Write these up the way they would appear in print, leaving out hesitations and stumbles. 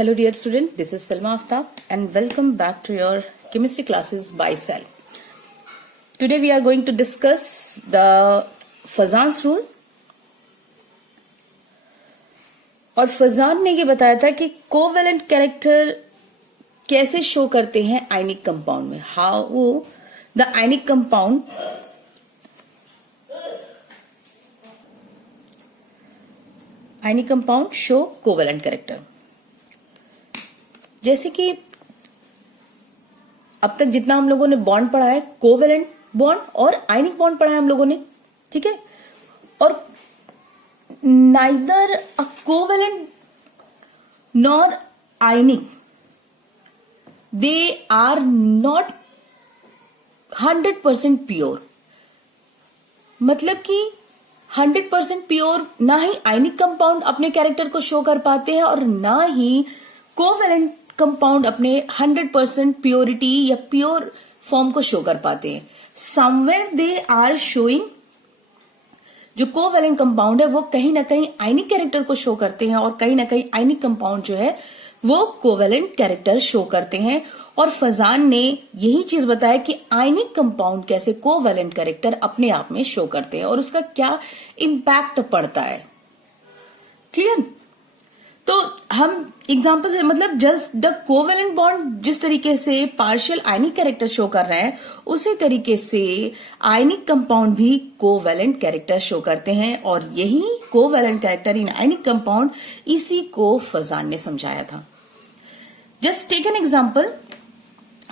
Hello dear student, this is Salma Aftab and welcome back to your chemistry classes by Cell. Today we are going to discuss the फजान्स rule. और फजान ने ये बताया था कि covalent character कैसे show करते हैं आयनिक कंपाउंड में, how the ionic compound show covalent character. जैसे कि अब तक जितना हम लोगों ने बॉन्ड पढ़ा है, कोवेलेंट बॉन्ड और आयनिक बॉन्ड पढ़ा है हम लोगों ने, ठीक है। और neither a covalent nor ionic, they are not 100% pure. मतलब कि 100% प्योर ना ही आयनिक कंपाउंड अपने कैरेक्टर को शो कर पाते हैं और ना ही कोवेलेंट कंपाउंड अपने 100% प्योरिटी या प्योर फॉर्म को शो कर पाते हैं। समवेयर दे आर शोइंग, जो कोवेलेंट कंपाउंड है वो कहीं ना कहीं आयनिक कैरेक्टर को शो करते हैं और कहीं ना कहीं आयनिक कंपाउंड जो है वो कोवेलेंट कैरेक्टर शो करते हैं। और फजान ने यही चीज बताया कि आयनिक कंपाउंड कैसे कोवेलेंट कैरेक्टर अपने आप में शो करते हैं और उसका क्या इम्पैक्ट पड़ता है। क्लियर? तो हम एग्जांपल से मतलब जस्ट द कोवेलेंट बॉन्ड जिस तरीके से पार्शियल आयनिक कैरेक्टर शो कर रहे हैं, उसी तरीके से आयनिक कंपाउंड भी कोवेलेंट कैरेक्टर शो करते हैं। और यही covalent character in ionic compound, इसी को फजान ने समझाया था। Just take an example.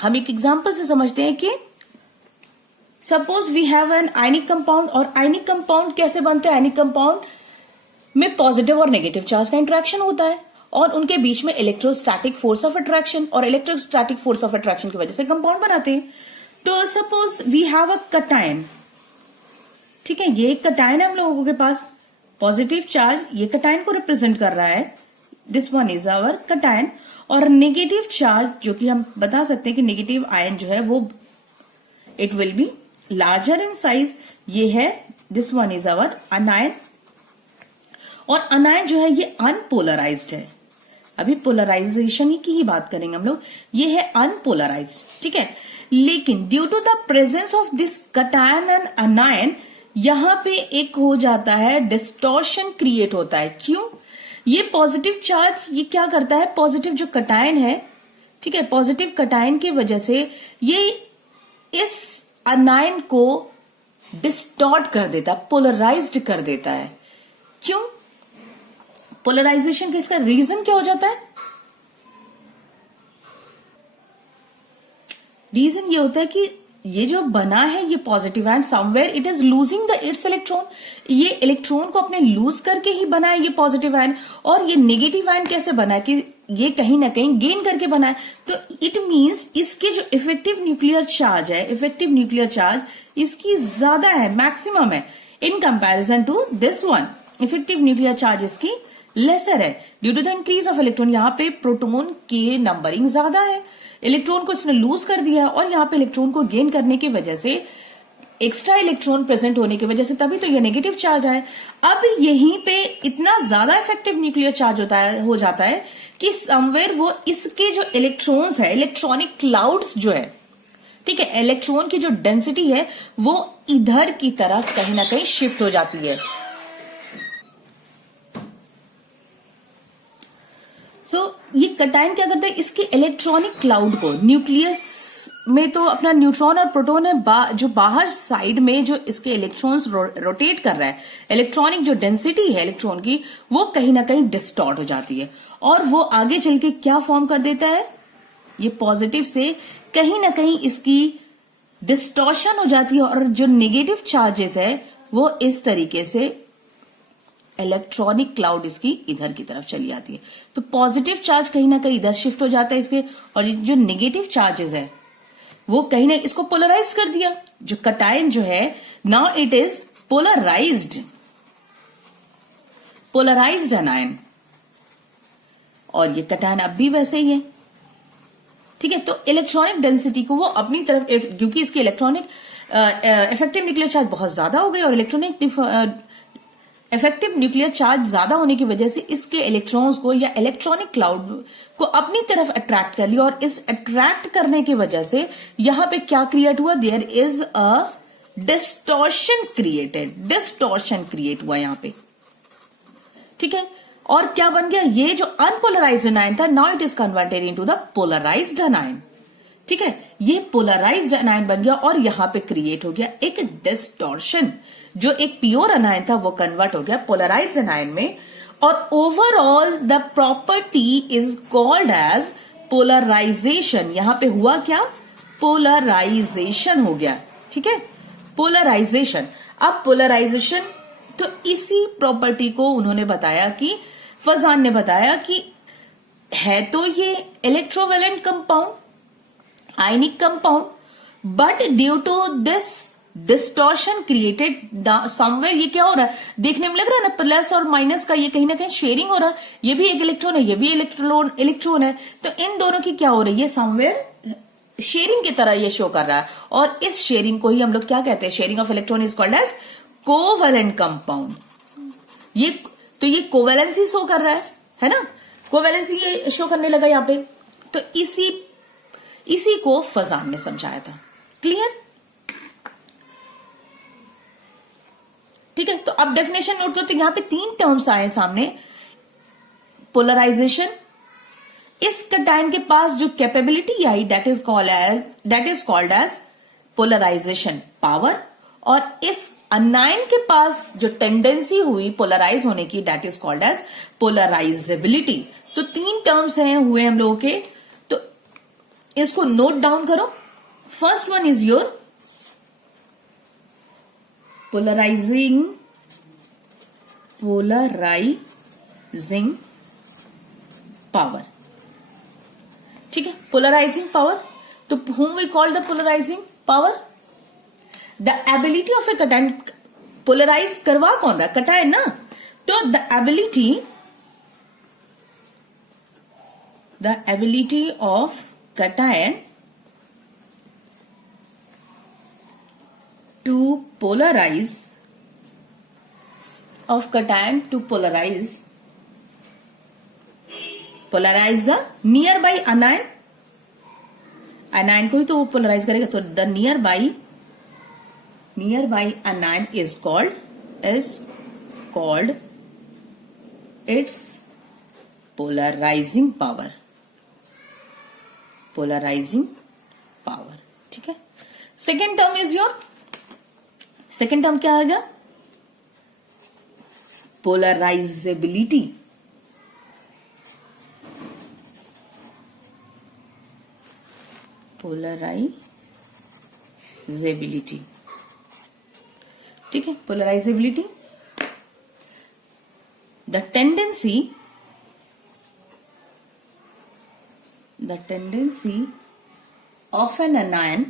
हम एक एग्जांपल से समझते हैं कि suppose we have an ionic compound. और आयनिक कंपाउंड कैसे बनते हैं? आयनिक कंपाउंड में पॉजिटिव और नेगेटिव चार्ज का इंटरेक्शन होता है और उनके बीच में इलेक्ट्रोस्टैटिक फोर्स ऑफ अट्रैक्शन, और इलेक्ट्रोस्टैटिक फोर्स ऑफ अट्रैक्शन की वजह से कंपाउंड बनाते हैं। तो suppose we have a cation, ठीक है, ये एक कटायन है हम लोगों के पास, पॉजिटिव चार्ज ये कटायन को रिप्रेजेंट कर रहा है, this one is our cation. और नेगेटिव चार्ज जो कि हम बता सकते हैं कि नेगेटिव आयन जो है वो it will be larger in size, ये है this one is our anion. और अनायन जो है ये अनपोलराइज्ड है। अभी पोलराइजेशन की ही बात करेंगे हम लोग, ये है अनपोलराइज्ड, ठीक है। लेकिन due to the presence of this cation and anion, यहां पे एक हो जाता है डिस्टॉर्शन क्रिएट होता है। क्यों? ये पॉजिटिव चार्ज ये क्या करता है, पॉजिटिव जो कटायन है, ठीक है, पॉजिटिव कटायन की वजह से ये इस अनायन को डिस्टॉर्ट कर देता, पोलराइज्ड कर देता है। क्यों? पोलराइजेशन का इसका रीजन क्या हो जाता है? रीजन ये होता है कि ये जो बना है ये positive ion, somewhere it is losing the it's electron, ये इलेक्ट्रॉन को अपने लूज करके ही बना है ये पॉजिटिव आयन। और ये नेगेटिव आयन कैसे बना है कि ये कहीं ना कहीं गेन करके बना है। तो इट मींस इसके जो इफेक्टिव न्यूक्लियर चार्ज है, इफेक्टिव न्यूक्लियर चार्ज इसकी ज्यादा है, मैक्सिमम है in comparison to this one. Effective nuclear charge इसकी लेसर है due to the increase of electron. यहाँ पे प्रोटॉन की नंबरिंग ज्यादा है, इलेक्ट्रॉन को इसने लूज कर दिया है, और यहाँ पे इलेक्ट्रॉन को गेन करने की वजह से, एक्स्ट्रा इलेक्ट्रॉन प्रेजेंट होने की वजह से तभी तो ये नेगेटिव चार्ज आए। अब यहीं पे इतना ज्यादा इफेक्टिव न्यूक्लियर चार्ज हो जाता है कि समवेयर वो इसके जो इलेक्ट्रॉन्स है, इलेक्ट्रॉनिक क्लाउड्स जो है, ठीक है, इलेक्ट्रॉन की जो डेंसिटी है वो इधर की तरफ कहीं ना कहीं शिफ्ट हो जाती है। ये कटायन क्या करता है, इसके इलेक्ट्रॉनिक क्लाउड को, न्यूक्लियस में तो अपना न्यूट्रॉन और प्रोटॉन है, जो बाहर साइड में जो इसके इलेक्ट्रॉन्स रोटेट कर रहा है, इलेक्ट्रॉनिक जो डेंसिटी है इलेक्ट्रॉन की वो कहीं ना कहीं डिस्टॉर्ट हो जाती है। और वो आगे चल के क्या फॉर्म कर देता है, ये पॉजिटिव से कहीं ना कहीं इसकी डिस्टॉर्शन हो जाती है और जो नेगेटिव चार्जेस है वो इस तरीके से इलेक्ट्रॉनिक क्लाउड इसकी इधर की तरफ चली जाती है। तो पॉजिटिव चार्ज कहीं ना कहीं इधर शिफ्ट हो जाता है इसके, और जो नेगेटिव चार्जेस है वो कहीं ना इसको पोलराइज कर दिया। जो कटायन जो है now it is polarized anion, और ये कटायन अब भी वैसे ही है, ठीक है। तो इलेक्ट्रॉनिक डेंसिटी को वो अपनी तरफ, क्योंकि इसकी इलेक्ट्रॉनिक इफेक्टिव न्यूक्लियर चार्ज बहुत ज्यादा हो गई और इलेक्ट्रॉनिक इफेक्टिव न्यूक्लियर चार्ज ज्यादा होने की वजह से इसके इलेक्ट्रॉन्स को या इलेक्ट्रॉनिक क्लाउड को अपनी तरफ अट्रैक्ट कर लिया और इस अट्रैक्ट करने की वजह से यहां पे क्या क्रिएट हुआ, there is a distortion create हुआ यहां पे, ठीक है। और क्या बन गया, ये जो अनपोलराइज्ड अनायन था now it is converted into the polarized anion, ठीक है। ये पोलराइज्ड अनायन बन गया और यहां पे क्रिएट हो गया एक डिस्टॉर्शन, जो एक प्योर अनायन था वो कन्वर्ट हो गया पोलराइज्ड अनायन में, और overall the property is called as polarization. यहां पे हुआ क्या, पोलराइजेशन हो गया, ठीक है, पोलराइजेशन। अब पोलराइजेशन, तो इसी प्रॉपर्टी को उन्होंने बताया कि फजान ने बताया कि है तो ये electrovalent compound, ionic compound, but due to this distortion created somewhere, ये क्या हो रहा है, देखने में लग रहा है ना प्लस और माइनस का ये कहीं ना कहीं शेयरिंग हो रहा है, ये भी एक इलेक्ट्रॉन है, ये भी इलेक्ट्रॉन है, तो इन दोनों की क्या हो रही है, समवेयर शेयरिंग की तरह ये शो कर रहा है। और इस शेयरिंग को ही हम लोग क्या कहते हैं, sharing of electron is called as covalent compound. ये तो ये कोवेलेंसी शो कर रहा है ना, कोवेलेंसी ये शो करने लगा यहां पे, तो इसी को फजान ने समझाया था। क्लियर, ठीक है। तो अब डेफिनेशन नोट करो, तो यहां पे 3 टर्म्स आए सामने, पोलराइजेशन, इस कटायन के पास जो कैपेबिलिटी आई that is called as polarization power, और इस अनायन के पास जो टेंडेंसी हुई पोलराइज होने की that is called as polarizability. तो 3 टर्म्स हैं हुए हम लोगों के, तो इसको नोट डाउन करो। First one is your polarizing power, ठीक है, पोलराइजिंग पावर। तो whom we call the polarizing power, the ability of a cation, polarize करवा कौन रहा, कटायन ना, तो the ability of cation to polarize the nearby anion, को ही तो वो पोलराइज करेगा, तो the nearby anion is called its polarizing power, ठीक है। सेकेंड टर्म क्या आएगा, पोलराइजेबिलिटी, ठीक है, polarisability, the tendency of an anion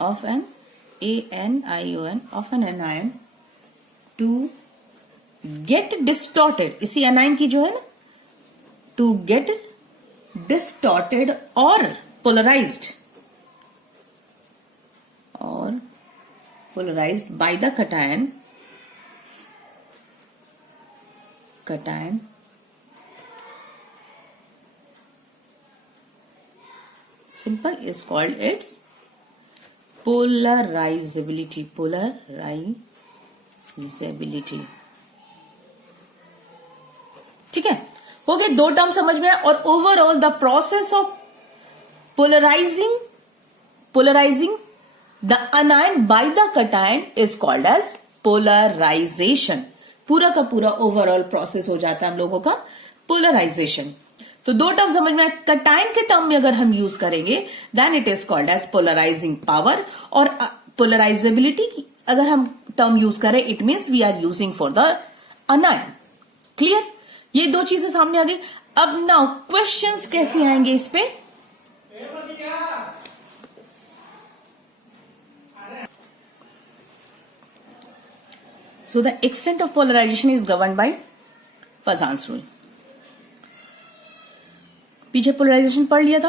of an to get distorted, इसी anion की जो है ना, to get distorted or polarized by the cation simple is called its polarizability, ठीक है। हो गए 2 टर्म समझ में। और overall the process of polarizing the anion by the cation is called as polarization. पूरा का पूरा ओवरऑल प्रोसेस हो जाता है हम लोगों का पोलराइजेशन। तो 2 टर्म समझ में आए। कटायन के टर्म में अगर हम यूज करेंगे then it is called as polarizing power, और पोलराइजेबिलिटी अगर हम टर्म यूज करें it means we are using for the anion. Clear, ये 2 चीजें सामने आ गई। अब नाउ क्वेश्चंस कैसे आएंगे इस पे, so the extent of polarization is governed by Fazan's rule। पीछे पोलराइजेशन पढ़ लिया था।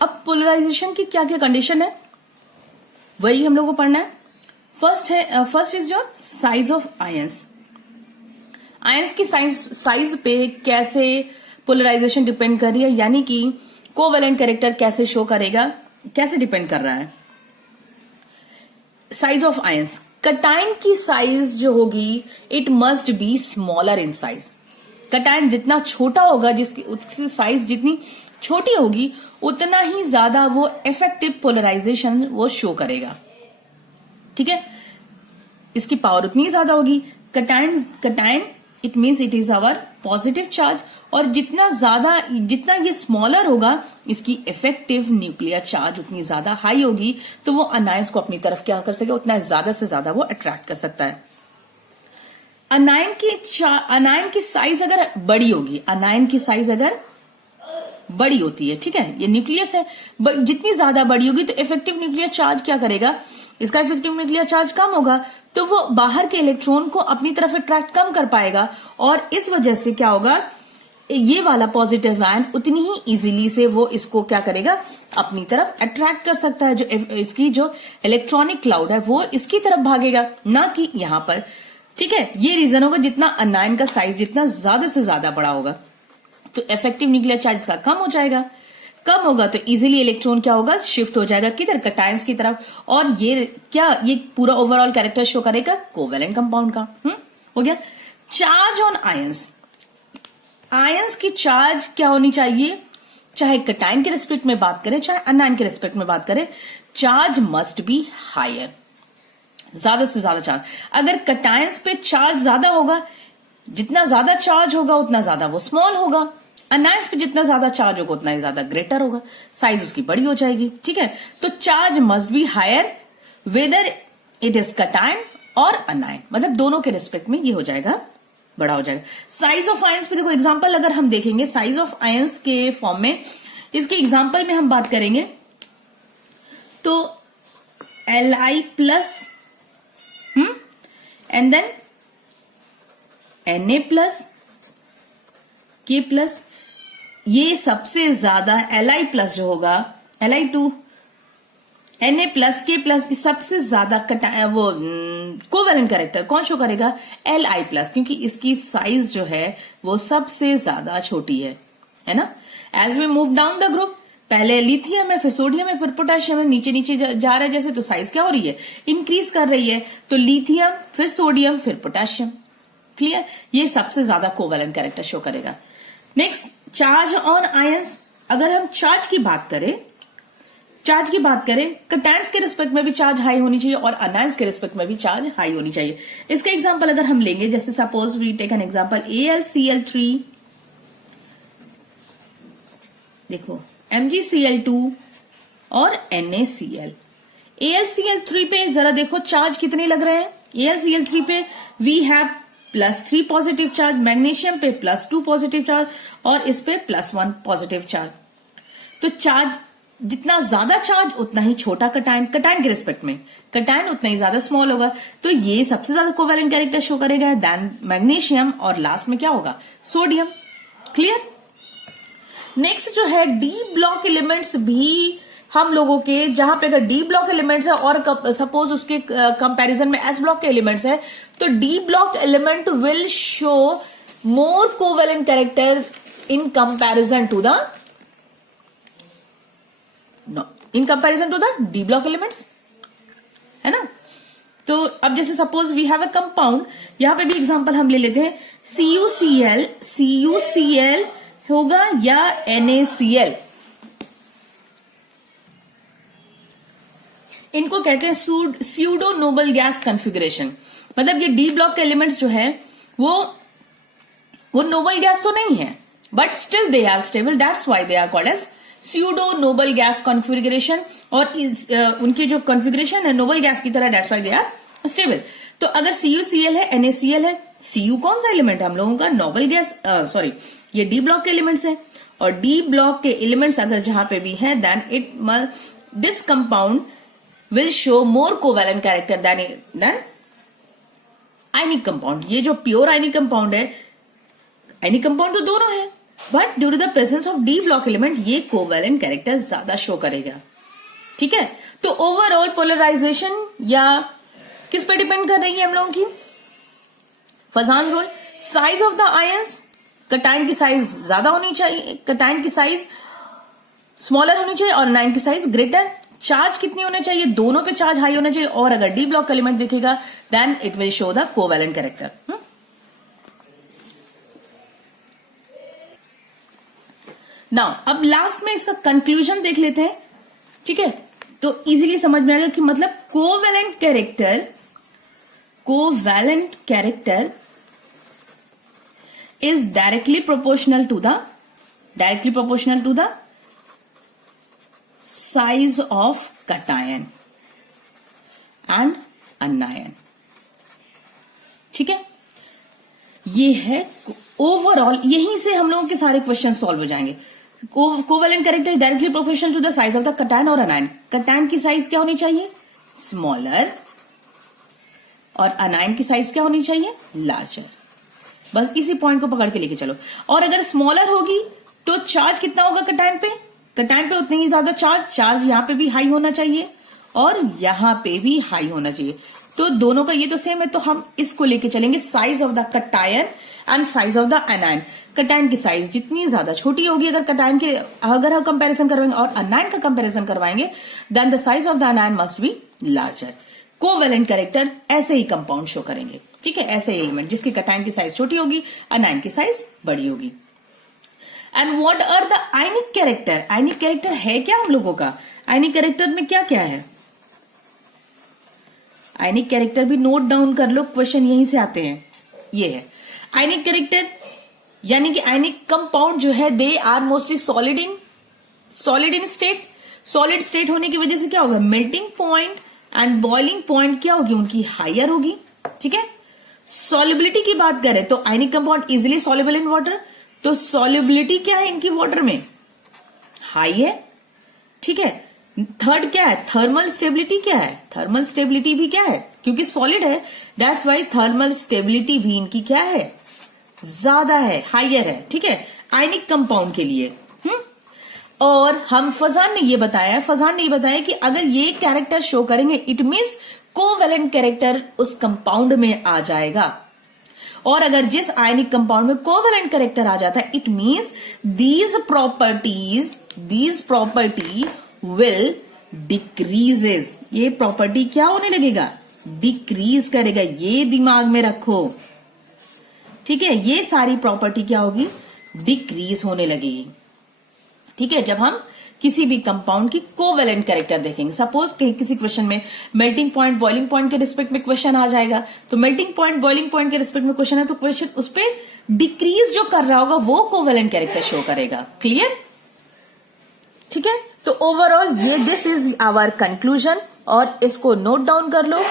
अब पोलराइजेशन की क्या क्या कंडीशन है वही हम लोग को पढ़ना है। First is your size of ions. Ions की साइज पे कैसे पोलराइजेशन डिपेंड कर रही है, यानी कि कोवेलेंट कैरेक्टर कैसे शो करेगा, कैसे डिपेंड कर रहा है। साइज ऑफ आयंस, कटायन की साइज जो होगी it must be smaller in size. Cation जितना छोटा होगा, जिसकी उसकी साइज जितनी छोटी होगी उतना ही ज्यादा वो इफेक्टिव पोलराइजेशन वो शो करेगा। ठीक है, इसकी पावर उतनी ज्यादा होगी। Cation it means it is our positive charge, और जितना ये स्मॉलर होगा इसकी इफेक्टिव न्यूक्लियर चार्ज उतनी ज्यादा हाई होगी, तो वो अनायंस को अपनी तरफ क्या कर सकेगा, उतना ज्यादा से ज्यादा वो अट्रैक्ट कर सकता है। अनायन की साइज अगर बड़ी होगी, अनायन की साइज अगर बड़ी होती है, ठीक है, ये न्यूक्लियस है, जितनी ज्यादा बड़ी होगी तो इफेक्टिव न्यूक्लियर चार्ज क्या करेगा, इसका इफेक्टिव न्यूक्लियर चार्ज कम होगा, तो वो बाहर के इलेक्ट्रॉन को अपनी तरफ अट्रैक्ट कम कर पाएगा, और इस वजह से क्या होगा, ये वाला पॉजिटिव आयन उतनी ही इजीली से वो इसको क्या करेगा, अपनी तरफ अट्रैक्ट कर सकता है। जो इसकी जो इलेक्ट्रॉनिक क्लाउड है वो इसकी तरफ भागेगा, ना कि यहां पर। ठीक है, ये रीजन होगा, जितना अनायन का साइज जितना ज्यादा से ज्यादा बड़ा होगा तो इफेक्टिव न्यूक्लियर चार्ज का कम हो जाएगा, कम होगा तो इजीली इलेक्ट्रॉन क्या होगा, शिफ्ट हो जाएगा किधर, कटायंस की तरफ, और ये पूरा ओवरऑल कैरेक्टर शो करेगा कोवेलेंट कंपाउंड का। हो गया। चार्ज ऑन आयंस, आयंस की चार्ज क्या होनी चाहिए, चाहे कटायन के रिस्पेक्ट में बात करें चाहे अनायन के रिस्पेक्ट में बात करें, चार्ज मस्ट बी हायर, ज्यादा से ज्यादा चार्ज। अगर कटायंस पे चार्ज ज्यादा होगा, जितना ज्यादा चार्ज होगा उतना ज्यादा वो स्मॉल होगा, अनायंस पे जितना ज्यादा चार्ज होगा उतना ही ज्यादा ग्रेटर होगा, साइज उसकी बड़ी हो जाएगी। ठीक है, तो charge must be higher whether it is cation और अनायन, मतलब दोनों के रिस्पेक्ट में ये हो जाएगा, बड़ा हो जाएगा। साइज ऑफ आयंस पे देखो एग्जांपल अगर हम देखेंगे, साइज ऑफ आयंस के फॉर्म में, इसके एग्जांपल में हम बात करेंगे तो Li plus and then Na plus K plus, ये सबसे ज्यादा Li प्लस जो होगा, Li2 Na plus K plus, सबसे ज्यादा वो कोवेलेंट कैरेक्टर कौन शो करेगा, Li प्लस, क्योंकि इसकी साइज जो है वो सबसे ज्यादा छोटी है ना। As we move down the group, पहले लिथियम है, फिर सोडियम है, फिर पोटेशियम है, नीचे नीचे जा रहा है जैसे, तो साइज क्या हो रही है, इंक्रीज कर रही है, तो लिथियम फिर सोडियम फिर पोटेशियम। क्लियर, ये सबसे ज्यादा कोवेलेंट कैरेक्टर शो करेगा। नेक्स्ट, चार्ज ऑन आयंस, अगर हम चार्ज की बात करें, कटायंस के रिस्पेक्ट में भी चार्ज हाई होनी चाहिए और अनायंस के रिस्पेक्ट में भी चार्ज हाई होनी चाहिए। इसका एग्जांपल अगर हम लेंगे, जैसे suppose we take an example AlCl3, देखो MgCl2 और NaCl। AlCl3 पे जरा देखो चार्ज कितने लग रहे हैं, AlCl3 पे we have +3 positive charge, magnesium पे +2 पॉजिटिव चार्ज, और इस पे +1 पॉजिटिव चार्ज। तो चार्ज जितना ज्यादा चार्ज उतना ही छोटा कटायन के रिस्पेक्ट में, कटायन उतना ही ज्यादा स्मॉल होगा, तो ये सबसे ज्यादा कोवेलेंट कैरेक्टर शो करेगा, देन मैग्नीशियम, और लास्ट में क्या होगा, सोडियम। क्लियर। नेक्स्ट जो है डी ब्लॉक एलिमेंट्स भी हम लोगों के, जहां पे अगर डी ब्लॉक एलिमेंट्स है और सपोज उसके कंपैरिजन में एस ब्लॉक के एलिमेंट्स है, तो D block element will show more covalent character in comparison to the D block elements, है ना। तो अब जैसे suppose we have a compound, यहां पे भी एग्जांपल हम ले लेते हैं, CuCl होगा या NaCl, इनको कहते हैं स्यूडो नोबल गैस कॉन्फ़िगरेशन। मतलब ये डी ब्लॉक के एलिमेंट्स जो है वो नोबल गैस तो नहीं है, but still they are stable, that's why they are called as pseudo noble gas configuration, और उनकी जो कॉन्फ़िगरेशन है नोबल गैस की तरह, that's why they are stable. तो अगर CuCl है, NaCl है, Cu कौन सा एलिमेंट है हम लोगों का, नोबल गैस, सॉरी ये डी ब्लॉक के एलिमेंट्स है, और डी ब्लॉक के एलिमेंट्स अगर जहां पे भी है, then this compound will show more covalent character than ionic compound. ये जो प्योर आयनिक कंपाउंड है, आयनिक कंपाउंड तो दोनों है, but due to the presence of D block element ये कोवेलेंट कैरेक्टर ज्यादा शो करेगा। ठीक है, तो ओवरऑल पोलराइजेशन या किस पे डिपेंड कर रही है हम लोगों की? Fajans rule, size of the ions, cation की साइज ज्यादा होनी चाहिए, कटायन की साइज स्मॉलर होनी चाहिए और अनायन की साइज ग्रेटर। चार्ज कितनी होना चाहिए? दोनों पे चार्ज हाई होना चाहिए, और अगर डी ब्लॉक एलिमेंट दिखेगा then it will show the covalent character. Now अब लास्ट में इसका कंक्लूजन देख लेते हैं, ठीक है? तो इजीली समझ में आएगा कि मतलब covalent character is directly proportional to the size of cation and anion, ठीक है? ये है ओवरऑल, यहीं से हम लोगों के सारे क्वेश्चन सॉल्व हो जाएंगे। Covalent character directly proportional to the size of the cation और अनायन। कटायन की साइज क्या होनी चाहिए? स्मॉलर, और अनायन की साइज क्या होनी चाहिए? लार्जर। बस इसी पॉइंट को पकड़ के लेके चलो। और अगर स्मॉलर होगी तो चार्ज कितना होगा कटायन पे? कटायन पे उतनी ही ज्यादा चार्ज यहां पे भी हाई होना चाहिए और यहां पे भी हाई होना चाहिए। तो दोनों का ये तो सेम है, तो हम इसको लेके चलेंगे, size of the cation and size of the अनायन। Cation की साइज जितनी ज्यादा छोटी होगी अगर हम कंपैरिजन करवाएंगे और अनायन का कंपैरिजन करवाएंगे, then the size of the anion must be larger. Covalent character ऐसे ही कंपाउंड शो करेंगे, ठीक है? ऐसे एलिमेंट जिसकी कटायन की साइज छोटी होगी, अनायन की साइज बड़ी होगी। And what are the ionic character? Ionic character है क्या हम लोगों का? आयनिक कैरेक्टर में क्या क्या है? आयनिक कैरेक्टर भी नोट डाउन कर लो, क्वेश्चन यहीं से आते हैं। ये है आयनिक कैरेक्टर, यानी कि आयनिक कंपाउंड जो है they are mostly solid in state. Solid state होने की वजह से क्या होगा? Melting point and boiling point क्या होगी? उनकी हायर होगी, ठीक है? सॉल्युबिलिटी की बात करें तो ionic compound easily soluble in water, तो सॉल्युबिलिटी क्या है इनकी वाटर में? हाई है, ठीक है? थर्ड क्या है? थर्मल स्टेबिलिटी क्या है? थर्मल स्टेबिलिटी भी क्या है? क्योंकि सॉलिड है, दैट्स वाई थर्मल स्टेबिलिटी भी इनकी क्या है? ज्यादा है, हायर है, ठीक है? आयनिक कंपाउंड के लिए। और हम फजान ने ये बताया कि अगर ये कैरेक्टर शो करेंगे इट मीन्स कोवैलेंट कैरेक्टर उस कंपाउंड में आ जाएगा। और अगर जिस आयनिक कंपाउंड में कोवैलेंट कैरेक्टर आ जाता है it means these property will decreases. ये प्रॉपर्टी क्या होने लगेगा? डिक्रीज करेगा। ये दिमाग में रखो, ठीक है? ये सारी प्रॉपर्टी क्या होगी? डिक्रीज होने लगेगी, ठीक है? जब हम किसी भी कंपाउंड की कोवैलेंट कैरेक्टर देखेंगे। सपोज किसी क्वेश्चन में मेल्टिंग पॉइंट बॉइलिंग पॉइंट के रिस्पेक्ट में क्वेश्चन आ जाएगा, तो मेल्टिंग पॉइंट बॉइलिंग पॉइंट के रिस्पेक्ट में क्वेश्चन है तो क्वेश्चन उस पर डिक्रीज जो कर रहा होगा वो कोवैलेंट कैरेक्टर शो करेगा। क्लियर? ठीक है? तो ओवरऑल ये दिस इज आवर कंक्लूजन, और इसको नोट डाउन कर लो।